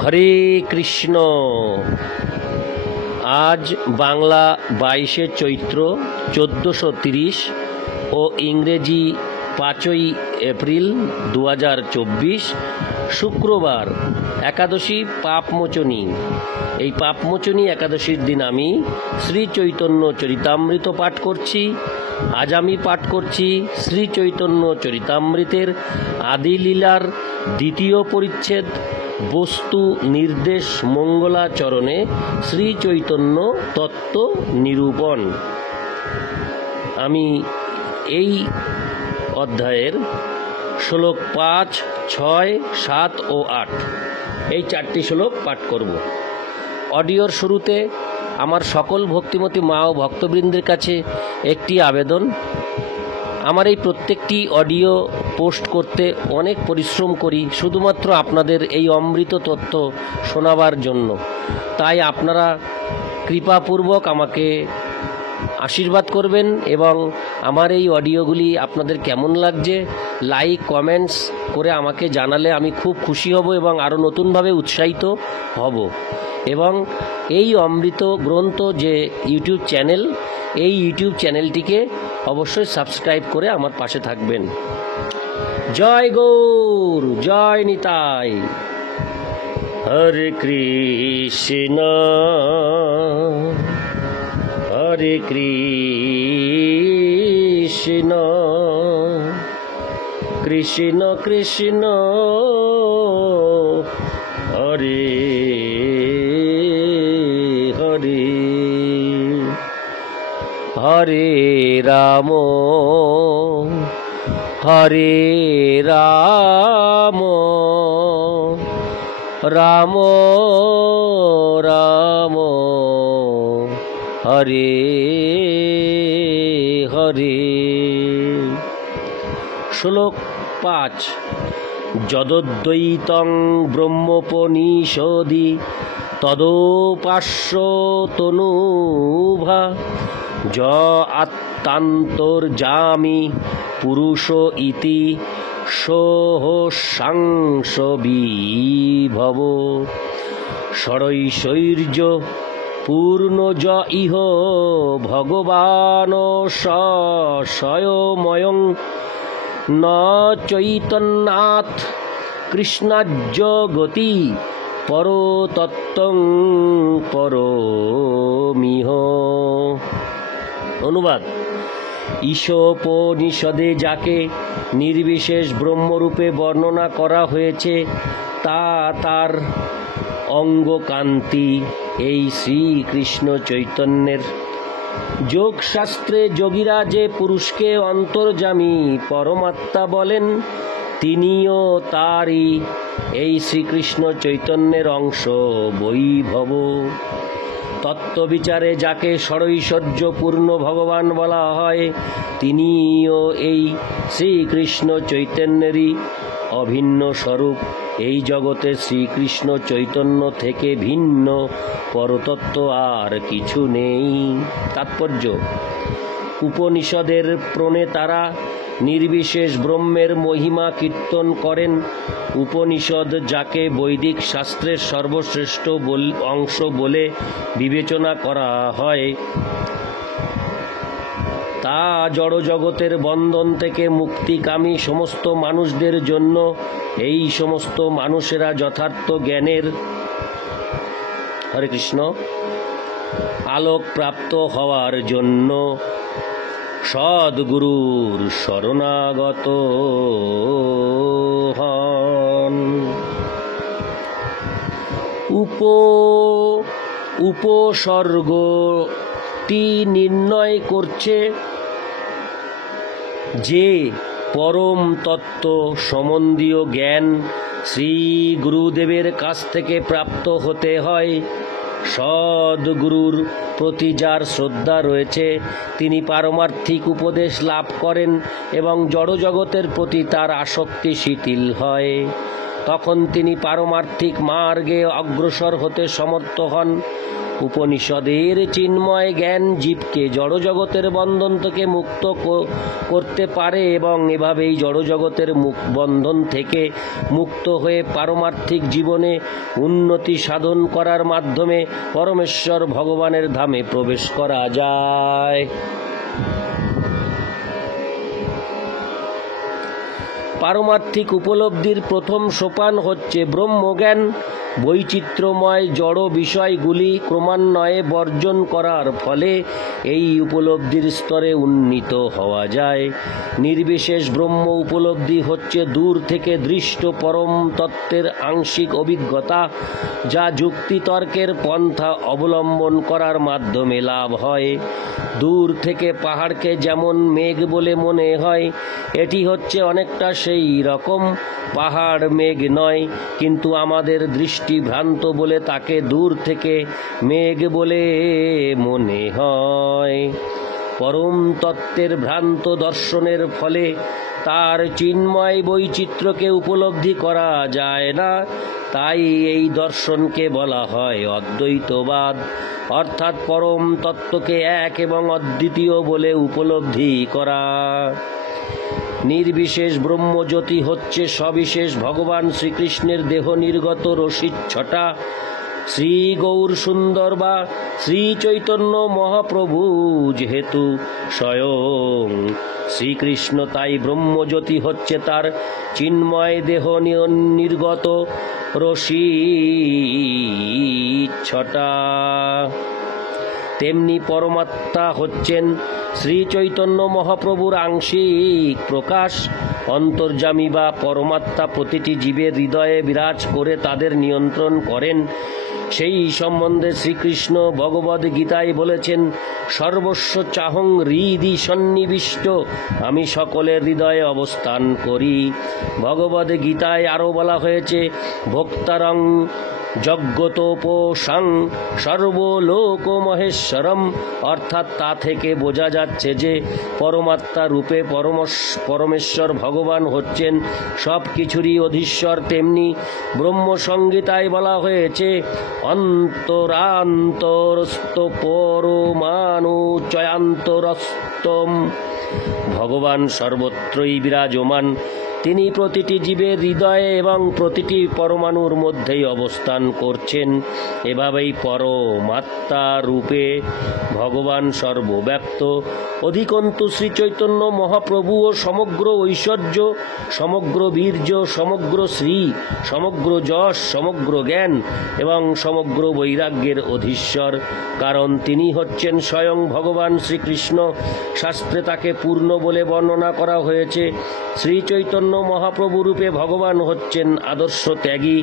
হরে কৃষ্ণ। আজ বাংলা 22শে চৈত্র 1430 ও ইংরেজি 5ই এপ্রিল 2024 শুক্রবার, একাদশী পাপমোচনী। এই পাপমোচনী একাদশীর দিন আমি শ্রী চৈতন্য চরিতামৃত পাঠ করছি। আজ আমি পাঠ করছি শ্রী চৈতন্য চরিতামৃতের আদিলীলার দ্বিতীয় পরিচ্ছেদ, বস্তু নির্দেশ মঙ্গলাচরণে শ্রী চৈতন্য তত্ত্ব নিরূপণ। আমি এই অধ্যায়ের শ্লোক 5, 6, 7 ও 8 এই 4টি শ্লোক পাঠ করব। অডিওর শুরুতে আমার সকল ভক্তিমতী মা ও ভক্তবৃন্দের কাছে একটি আবেদন। আমার এই প্রত্যেকটি অডিও পোস্ট করতে অনেক পরিশ্রম করি শুধুমাত্র আপনাদের এই অমৃত তত্ত্ব শোনাবার জন্য। তাই আপনারা কৃপাপূর্বক আমাকে আশীর্বাদ করবেন এবং আমার এই অডিওগুলি আপনাদের কেমন লাগছে লাইক কমেন্টস করে আমাকে জানালে আমি খুব খুশি হব এবং আরও নতুনভাবে উৎসাহিত হব। এবং এই অমৃত গ্রন্থ যে ইউটিউব চ্যানেল, এই ইউটিউব চ্যানেলটিকে অবশ্যই সাবস্ক্রাইব করে আমার পাশে থাকবেন। জয় গৌর, জয় নিতাই। হরে কৃষ্ণ হরে কৃষ্ণ কৃষ্ণ কৃষ্ণ হরে হরে, হরে রাম হরে রাম রাম রাম হরে হরে। শ্লোক 5। যদদ্বৈতং ব্রহ্মোপনিষদি তদোপাস্য তনুভা য আত্মান্তর্যামী পুরুষ ইতি সোহসাংস বিভব ষড়ৈশ্বর্য পূর্ণ য ইহ ভগবান স্বয়ময়ং ন চৈতন্যাৎ কৃষ্ণাজ্য গতি পরতত্ত্বং পরমিহ। অনুবাদ: ঈশোপনিষদে যাকে নির্বিশেষ ব্রহ্মরূপে বর্ণনা করা হয়েছে তা তার অঙ্গকান্তি এই শ্রীকৃষ্ণ চৈতন্যের। যোগশাস্ত্রে যোগীরা যে পুরুষকে অন্তর্যামী পরমাত্মা বলেন, তিনিও তারই এই শ্রীকৃষ্ণ চৈতন্যের অংশ বৈভব। তত্ত্ববিচারে যাকে ষড়ৈশ্বর্যপূর্ণ ভগবান বলা হয়, তিনিও এই শ্রীকৃষ্ণ চৈতন্যেরই অভিন্ন স্বরূপ। এই জগতে শ্রীকৃষ্ণ চৈতন্য থেকে ভিন্ন পরতত্ত্ব আর কিছু নেই। তাৎপর্য: উপনিষদের প্রণেতারা নির্বিশেষ ব্রহ্মের মহিমা কীর্তন করেন। উপনিষদ যাকে বৈদিক শাস্ত্রের সর্বশ্রেষ্ঠ অংশ বলে বিবেচনা করা হয়, তা জড়জগতের বন্ধন থেকে মুক্তিকামী সমস্ত মানুষদের জন্য। এই সমস্ত মানুষেরা যথার্থ জ্ঞানের হরে কৃষ্ণ আলোক প্রাপ্ত হওয়ার জন্য সদ্গুরুর শরণাগত হন। উপসর্গটি নির্ণয় করছে যে পরম তত্ত্ব সম্বন্ধীয় জ্ঞান শ্রী গুরুদেবের কাছ থেকে প্রাপ্ত হতে হয়। সদ্গুরুর প্রতি যার শ্রদ্ধা রয়েছে, তিনি পারমার্থিক উপদেশ লাভ করেন এবং জড়জগতের প্রতি তার আসক্তি শিথিল হয়। তখন তিনি পারমার্থিক মার্গে অগ্রসর হতে সমর্থ হন। উপনিষদের চিন্ময় জ্ঞান জীবকে জড়জগতের বন্ধন থেকে মুক্ত করতে পারে এবং এভাবেই জড়জগতের বন্ধন থেকে মুক্ত হয়ে পারমার্থিক জীবনে উন্নতি সাধন করার মাধ্যমে পরমেশ্বর ভগবানের ধামে প্রবেশ করা যায়। পারমার্থিক উপলব্ধির প্রথম সোপান হচ্ছে ব্রহ্মজ্ঞান। বৈচিত্র্যময় জড় বিষয়গুলি ক্রমান্বয়ে বর্জন করার ফলে এই উপলব্ধির স্তরে উন্নীত হওয়া যায়। নির্বিশেষ ব্রহ্ম উপলব্ধি হচ্ছে দূর থেকে দৃষ্ট পরম তত্ত্বের আংশিক অভিজ্ঞতা, যা যুক্তিতর্কের পন্থা অবলম্বন করার মাধ্যমে লাভ হয়। দূর থেকে পাহাড়কে যেমন মেঘ বলে মনে হয়, এটি হচ্ছে অনেকটা সেই রকম। পাহাড় মেঘ নয়, কিন্তু আমাদের দৃষ্টি ভ্রান্ত বলে তাকে দূর থেকে মেঘ বলে মনে হয়। পরম তত্ত্বের ভ্রান্ত দর্শনের ফলে তার চিন্ময় বৈচিত্র্যকে উপলব্ধি করা যায় না। তাই এই দর্শনকে বলা হয় অদ্বৈতবাদ, অর্থাৎ পরম তত্ত্বকে এক এবং অদ্বিতীয় বলে উপলব্ধি করা। নির্বিশেষ ব্রহ্মজ্যোতি হচ্ছে সবিশেষ ভগবান শ্রীকৃষ্ণের দেহ নির্গত রসিচ্ছটা। শ্রী গৌর সুন্দর বা শ্রী চৈতন্য মহাপ্রভু যেহেতু স্বয়ং শ্রীকৃষ্ণ, তাই ব্রহ্মজ্যোতি হচ্ছে তার চিন্ময় দেহ নির্গত রসিচ্ছটা। তেমনি পরমাত্মা হচ্ছেন শ্রী চৈতন্য মহাপ্রভুর আংশিক প্রকাশ। অন্তর্যামী বা পরমাত্মা প্রতিটি জীবের হৃদয়ে বিরাজ করে তাদের নিয়ন্ত্রণ করেন। সেই সম্বন্ধে শ্রীকৃষ্ণ ভগবদ গীতায় বলেছেন, সর্বস্ব চাহং হৃদি সন্নিবিষ্ট, আমি সকলের হৃদয়ে অবস্থান করি। ভগবদ গীতায় আরও বলা হয়েছে, ভোক্তারং জগতোপসাং সর্বলোক মহেশ্বরম, অর্থাৎ তা থেকে বোঝা যাচ্ছে যে পরমাত্মা রূপে পরমেশ্বর ভগবান হচ্ছেন সব কিছুরই অধীশ্বর। তেমনি ব্রহ্মসংহিতায় বলা হয়েছে, অন্তরান্তরস্থ পরমাণু চয়ান্তরস্তম, ভগবান সর্বত্রই বিরাজমান। তিনি প্রতিটি জীবের হৃদয়ে এবং প্রতিটি পরমাণুর মধ্যেই অবস্থান করছেন। এভাবেই পরমাত্মা রূপে ভগবান সর্বব্যাপ্ত। অধিকন্তু শ্রী চৈতন্য মহাপ্রভু ও সমগ্র ঐশ্বর্য, সমগ্র বীর্য, সমগ্র শ্রী, সমগ্র যশ, সমগ্র জ্ঞান এবং সমগ্র বৈরাগ্যের অধীশ্বর, কারণ তিনি হচ্ছেন স্বয়ং ভগবান শ্রীকৃষ্ণ। শাস্ত্রে তাকে পূর্ণ বলে বর্ণনা করা হয়েছে। শ্রী চৈতন্য মহাপ্রভু রূপে ভগবান হচ্ছেন আদর্শ ত্যাগী,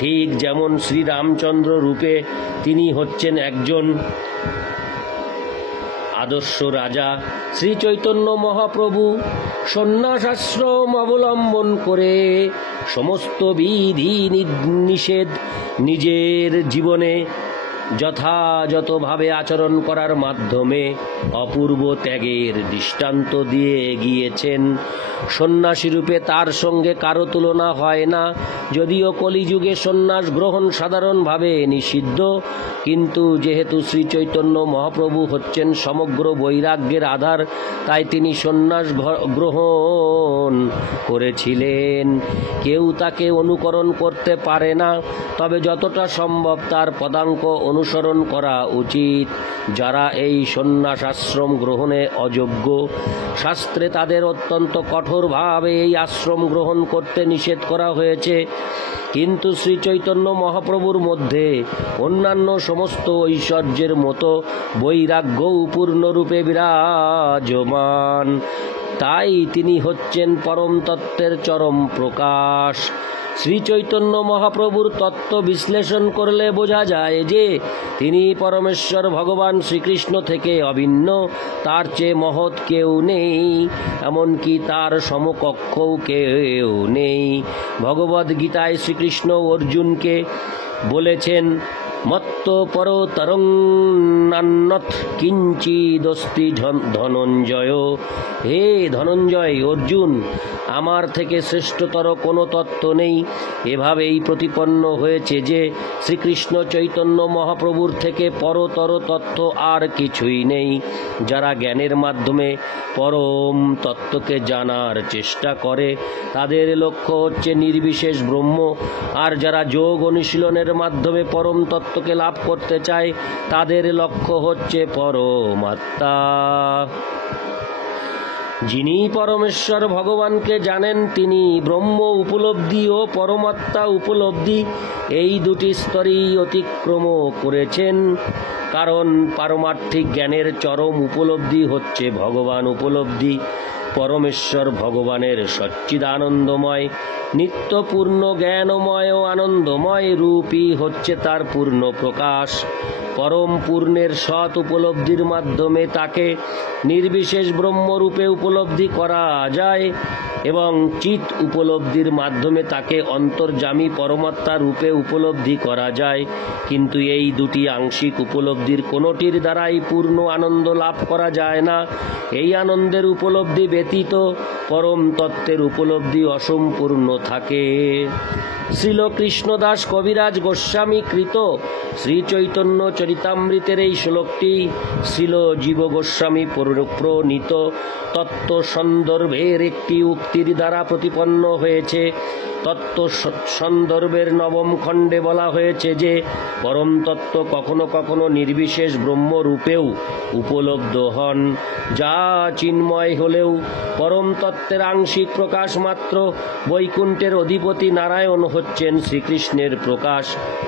ঠিক যেমন শ্রীরামচন্দ্র রূপে তিনি হচ্ছেন একজন আদর্শ রাজা। শ্রী চৈতন্য মহাপ্রভু সন্ন্যাসাশ্রম অবলম্বন করে সমস্ত বিধি নিষেধ নিজের জীবনে যথাযথভাবে আচরণ করার মাধ্যমে অপূর্ব ত্যাগের দৃষ্টান্ত দিয়ে গিয়েছেন। সন্ন্যাসীরূপে তার সঙ্গে কারো তুলনা হয় না। যদিও কলিযুগে সন্ন্যাস গ্রহণ সাধারণভাবে নিষিদ্ধ, কিন্তু যেহেতু শ্রী চৈতন্য মহাপ্রভু হচ্ছেন সমগ্র বৈরাগ্যের আধার, তাই তিনি সন্ন্যাস গ্রহণ করেছিলেন। কেউ তাকে অনুকরণ করতে পারে না, তবে যতটা সম্ভব তার পদাঙ্ক অনুসরণ করা উচিত। যারা এই সন্ন্যাস আশ্রম গ্রহণে অযোগ্য, শাস্ত্রে তাদের অত্যন্ত কঠোরভাবে এই আশ্রম গ্রহণ করতে নিষেধ করা হয়েছে। কিন্তু শ্রী চৈতন্য মহাপ্রভুর মধ্যে অন্যান্য সমস্ত ঐশ্বর্যের মতো বৈরাগ্যও পূর্ণরূপে বিরাজমান। তাই তিনি হচ্ছেন পরম তত্ত্বের চরম প্রকাশ। শ্রী চৈতন্য মহাপ্রভুর তত্ত্ব বিশ্লেষণ করলে বোঝা যায় যে তিনি পরমেশ্বর ভগবান শ্রীকৃষ্ণ থেকে অভিন্ন। তার চেয়ে মহৎ কেউ নেই, এমনকি তার সমকক্ষও কেউ নেই। ভগবদ গীতায় শ্রীকৃষ্ণ অর্জুনকে বলেছেন, মত্ত পরতরং নান্যৎ কিঞ্চিদস্তি ধনঞ্জয়। হে ধনঞ্জয়, অর্জুন, আমার থেকে শ্রেষ্ঠতর কোনো তত্ত্ব নেই। এভাবেই প্রতিপন্ন হয়েছে যে শ্রীকৃষ্ণ চৈতন্য মহাপ্রভুর থেকে পরতর তত্ত্ব আর কিছুই নেই। যারা জ্ঞানের মাধ্যমে পরম তত্ত্বকে জানার চেষ্টা করে তাদের লক্ষ্য হচ্ছে নির্বিশেষ ব্রহ্ম, আর যারা যোগ অনুশীলনের মাধ্যমে পরম তত্ত্বকে লাভ করতে চায় তাদের লক্ষ্য হচ্ছে পরমাত্মা। যিনি পরমেশ্বর ভগবানকে জানেন তিনি ব্রহ্ম উপলব্ধি ও পরমাত্মা উপলব্ধি এই দুটি স্তরেই অতিক্রম করেছেন। কারণ পারমার্থিক জ্ঞানের চরম উপলব্ধি হচ্ছে ভগবান উপলব্ধি। পরমেশ্বর ভগবানের সচ্চিদানন্দময় নিত্যপূর্ণ জ্ঞানময় ও আনন্দময় রূপই হচ্ছে তার পূর্ণ প্রকাশ। পরম পূর্ণের সৎ উপলব্ধির মাধ্যমে তাকে নির্বিশেষ ব্রহ্মরূপে উপলব্ধি করা যায় এবং চিৎ উপলব্ধির মাধ্যমে তাকে অন্তর্যামী পরমাত্মা রূপে উপলব্ধি করা যায়। কিন্তু এই দুটি আংশিক উপলব্ধির কোনোটির দ্বারাই পূর্ণ আনন্দ লাভ করা যায় না। এই আনন্দের উপলব্ধি ব্যতীত পরম তত্ত্বের উপলব্ধি অসম্পূর্ণ থাকে। শ্রীল কৃষ্ণদাস কবিরাজ গোস্বামী কৃত শ্রী চৈতন্য চরিতামৃতের এই শ্লোকটি শ্রীল জীব গোস্বামী প্রণীত তত্ত্ব সন্দর্ভের একটি উক্তির দ্বারা প্রতিপন্ন হয়েছে। তত্ত্ব সন্দর্ভের নবম খণ্ডে বলা হয়েছে যে পরম তত্ত্ব কখনো কখনো নির্বিশেষ ব্রহ্মরূপেও উপলব্ধ হন, যা চিন্ময় হলেও পরম তত্ত্বের আংশিক প্রকাশ মাত্র। বৈকুণ্ঠের অধিপতি নারায়ণ হচ্ছেন শ্রীকৃষ্ণের প্রকাশ,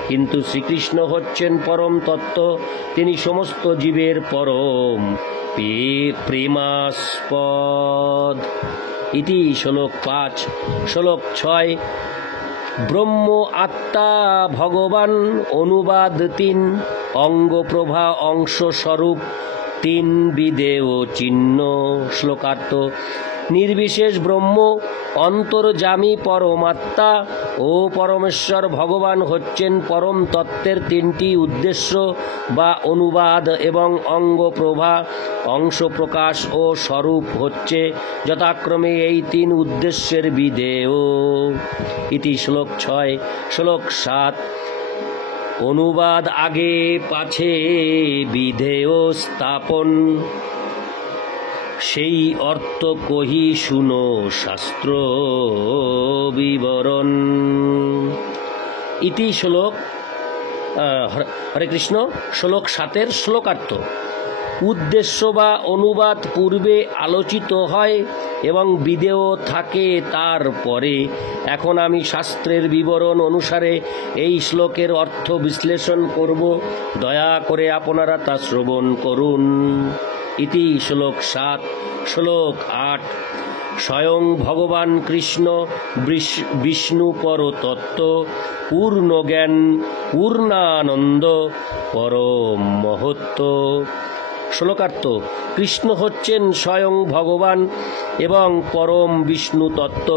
কিন্তু শ্রীকৃষ্ণ হচ্ছেন পরম তত্ত্ব। তিনি সমস্ত জীবের পরম প্রেমাস্পদ। ইতি শ্লোক 5। শ্লোক 6। ব্রহ্ম আত্মা ভগবান অনুবাদ 3। অঙ্গপ্রভা অংশস্বরূপ 3 বিদেয় চিহ্ন। শ্লোকার্থ: নির্বিশেষ ব্রহ্ম, অন্তর্যামী পরমাত্মা ও পরমেশ্বর ভগবান হচ্ছেন পরম তত্ত্বের 3টি উদ্দেশ্য বা অনুবাদ, এবং অঙ্গপ্রভা অংশপ্রকাশ ও স্বরূপ হচ্ছে যথাক্রমে এই 3 উদ্দেশ্যের বিধেয়। ইতি শ্লোক 6। শ্লোক 7। অনুবাদ আগে পাছে বিধেয় স্থাপন, সেই অর্থ কহি শুনো শাস্ত্র বিবরণ। ইতি শ্লোক হরে কৃষ্ণ। শ্লোক 7-এর শ্লোকার্থ: উদ্দেশ্য বা অনুবাদ পূর্বে আলোচিত হয় এবং বিধেয় থাকে তারপরে। এখন আমি শাস্ত্রের বিবরণ অনুসারে এই শ্লোকের অর্থ বিশ্লেষণ করব, দয়া করে আপনারা তা শ্রবণ করুন। ইতি শ্লোক 7। শ্লোক 8। স্বয়ং ভগবান কৃষ্ণ বিষ্ণু পরতত্ত্ব, পূর্ণ জ্ঞান, পূর্ণানন্দ, পরম মহত্ব। শ্লোকার্থ: কৃষ্ণ হচ্ছেন স্বয়ং ভগবান এবং পরম বিষ্ণু তত্ত্ব।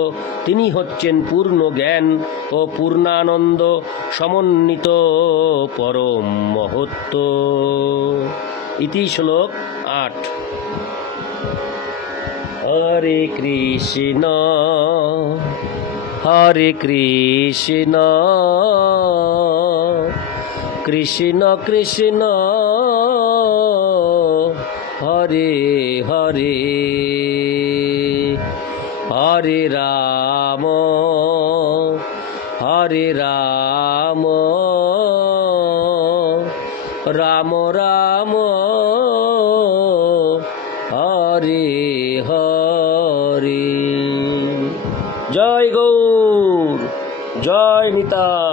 তিনি হচ্ছেন পূর্ণ জ্ঞান ও পূর্ণানন্দ সমন্বিত পরম মহত্ব। ইতি শ্লোক 8। হরে কৃষ্ণ হরে কৃষ্ণ কৃষ্ণ কৃষ্ণ হরে হরে, হরে রাম হরে রাম রাম রাম হরে হরে। জয় গৌর, জয় নিতাই।